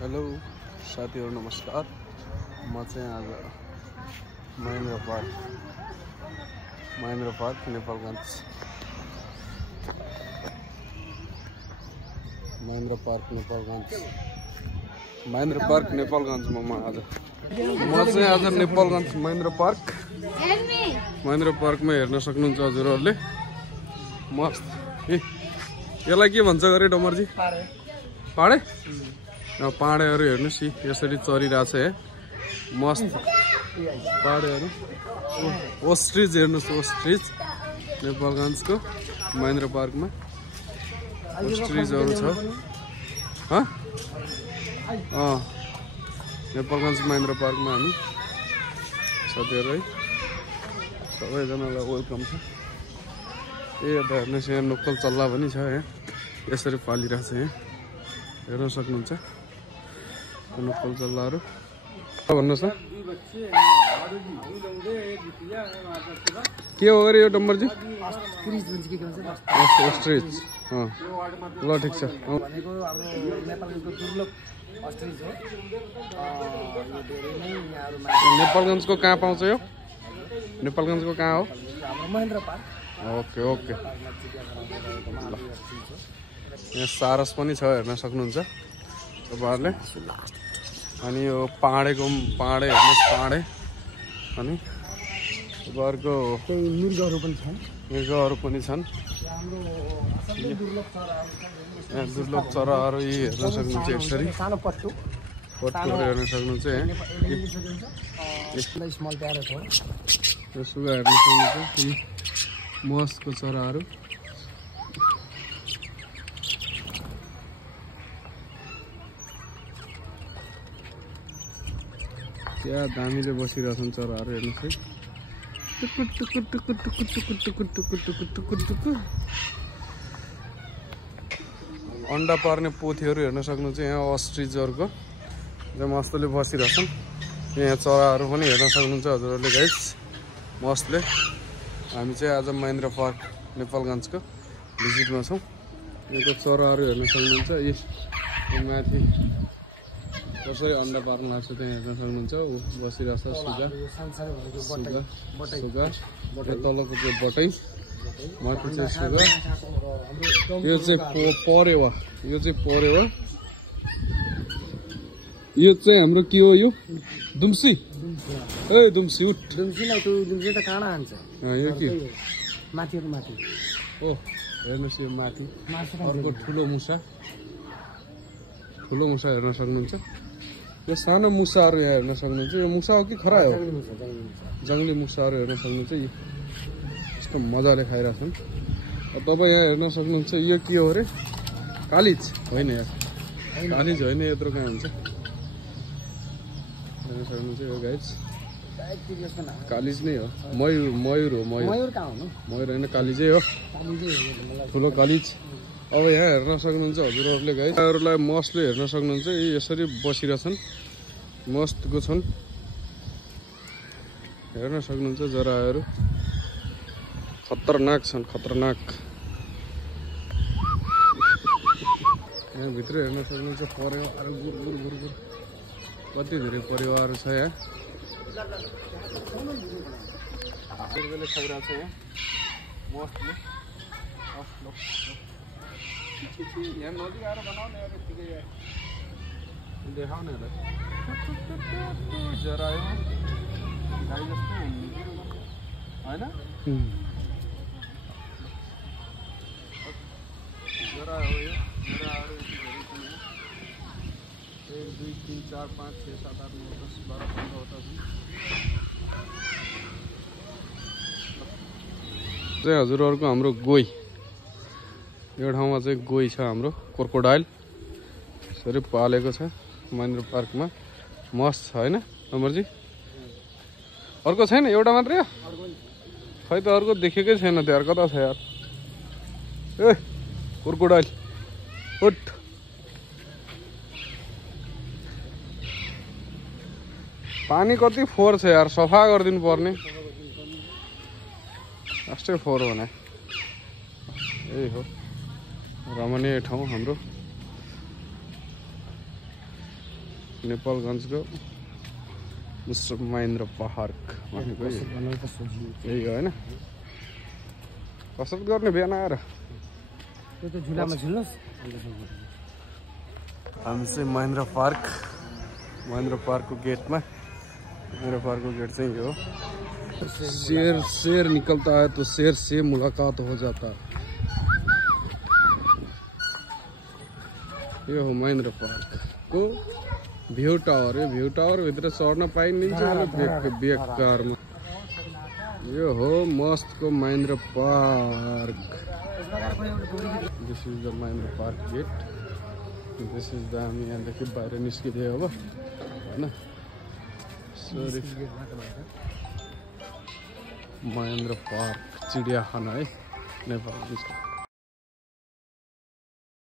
Hello साथीहरु नमस्कार। म चाहिँ आज महेन्द्र पार्क नेपालगञ्ज महेन्द्र पार्क नेपालगञ्जमा म चाहिँ आज नेपालगञ्ज महेन्द्र पार्कमा हेर्न सक्नुहुन्छ हजुरहरुले। मस्त यसलाई के भन्छ गरे डमरजी? पाडे पाडेहरु हेर्नुस् यसरी चरिरहेछ है। मस्त पाडेहरु ओस्ट्रिच हेर्नुस्, ओस्ट्रिच नेपालगञ्जको महेन्द्र पार्कमा ओस्ट्रिचहरु छ। नेपालगञ्ज महेन्द्र पार्कमा हामी साथीहरु है सबैजनालाई वेलकम छ। यता हेर्नुस् यहाँ लोकल चल्ला पनि छ यहाँ, यसरी पालिरहेछ यहाँ हेर्न सक्नुहुन्छ लोकल चल्लाहरु। भन्नुहोस् के हो गरे यो डम्बरजी? ओस्ट्रिच। ल ठिक छ। नेपालगञ्जको कहाँ पाउँछ यो? नेपालगञ्जको कहाँ हो? महेन्द्र पार्क। Okay okay. यहाँ सारस पनि छ हेर्न सक्नुहुन्छ तपाईहरुले। अनि यो पाडे हेर्नुस्, पाडे अनि तपाईँहरुको मृगहरु पनि छन्। यहाँ दुर्लभ चराहरु हेर्न सक्नुहुन्छ यसरी पट्टुहरु हेर्न सक्नुहुन्छ। यो सुगा हेर्न सक्नुहुन्छ, मस्टको चराहरु। क्या दामीले बसिरहेछन् चराहरु हेर्नुस् है। अन्डा पार्ने पोथीहरु हेर्न सक्नुहुन्छ यहाँ ओस्ट्रिचहरुको मस्तले बसिरहेछन्। यहाँ चराहरु पनि हेर्न सक्नुहुन्छ हजुरहरुले गाइस मस्तले। हामी चाहिँ आज महेन्द्र पार्क नेपालगञ्जको भिजिटमा छौं। यहाँको चराहरु हेर्न सक्नुहुन्छ। यो माथि कसरी अन्डा पार्न लाग्छ त्यहाँ हेर्न सक्नुहुन्छ। बसिरहेछ सुगा। तलको चाहिँ बटै, माथि चाहिँ सुगा। यो चाहिँ परेवा, यो चाहिँ हाम्रो के हो? यो दुम्सी। ए दुम्सी उठ। दुम्सी त काँडा हान्छ। यो के माथि ओ हेर्नुस् यो माथि। अर्को ठुलो मुसा हेर्न सक्नुहुन्छ। यो सानो मुसाहरु यहाँ हेर्न सक्नुहुन्छ। यो मुसा हो कि खरायो? जंगली मुसाहरु हेर्न सक्नुहुन्छ। यस्तो मजाले खाइरहेछन्। तपाईँ यहाँ हेर्न सक्नुहुन्छ। यो के हो रे? कालिज होइन यार, कालिज होइन, यत्रो कहाँ हुन्छ हेर्न सक्नुहुन्छ। यो गाइस कालिज नै हो। मयूर हो। मयूर होइन, कालिजै हो, ठुलो कालिज। अब यहाँ हेर्न सक्नुहुन्छ हजुरहरुले गाइस, हजुरहरुलाई मस्तले हेर्न सक्नुहुन्छ। यसरी बसिरहेछन्, मस्तको छन् हेर्न सक्नुहुन्छ। जराहरु खतरनाक छन्, खतरनाक। यहाँ भित्र हेर्न सक्नुहुन्छ परिवार गुर कति धेरै परिवार छ यहाँ। बिरबेले खाइरहेछ यहाँ मस्तले। यहाँ नदी आएर बनाउने यार, यतिकै यार देखाउने होला। जरायो गाई जस्तो होइन, जरा हो यो। जराहरू यति धेरै छन् यहाँ। 1 2 3 4 5 6 7 8 9 10 12 15 वटा छन्। हजुरहरुको हाम्रो गोई, यो ठाउँमा चाहिँ गोई छ हाम्रो, क्रोकोडाइल यसरी पालेको छ महेन्द्र पार्कमा। मस्त छ होइन अमरजी? अर्को छैन, एउटा मात्रै हो? खै त अर्को देखेकै छैन त यार, कता छ यार? ए क्रोकोडाइल उठ। पानी कति फोहोर छ यार, सफा गरिदिनु पर्ने। अस्टै फोहोर भने यही हो। रमणीय ठाउँ हाम्रो। नेपालगञ्जको मिस्टर महेन्द्र पार्क भनेको यही हो हैन कसरत गर्ने बिहान आएर त्यो त झुलामा झुल्नुहोस् हामी चाहिँ महेन्द्र पार्कको गेटमा महेन्द्र पार्कको गेट चाहिँ यो शेर निकलता है तो शेर से मुलाकात हो जाता है यो हो महेन्द्र पार्क को भ्यू टावर यो भ्यू टावर भित्र चढ्न पाइन्छ बेकारमा यो हो मस्तको Mahendra park this is the Mahendra park gate this is the हामी यहाँदेखि बाहिर निस्किदियो अब हैन सरी महेन्द्र पार्क चिडियाखाना है नेपालको